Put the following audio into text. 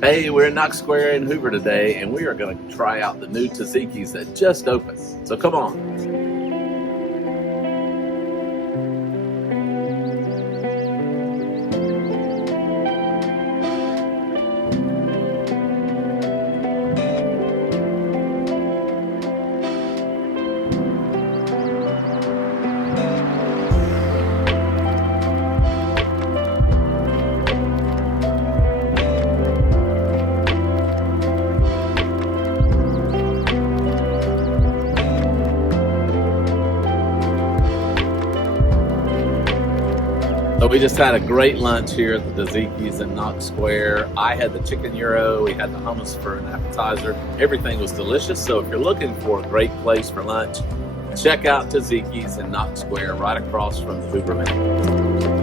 Hey, we're in Knox Square in Hoover today, and we are going to try out the new Taziki's that just opened. So come on. So we just had a great lunch here at the Taziki's in Knox Square. I had the chicken gyro, we had the hummus for an appetizer. Everything was delicious. So if you're looking for a great place for lunch, check out Taziki's in Knox Square right across from the Hoover Met.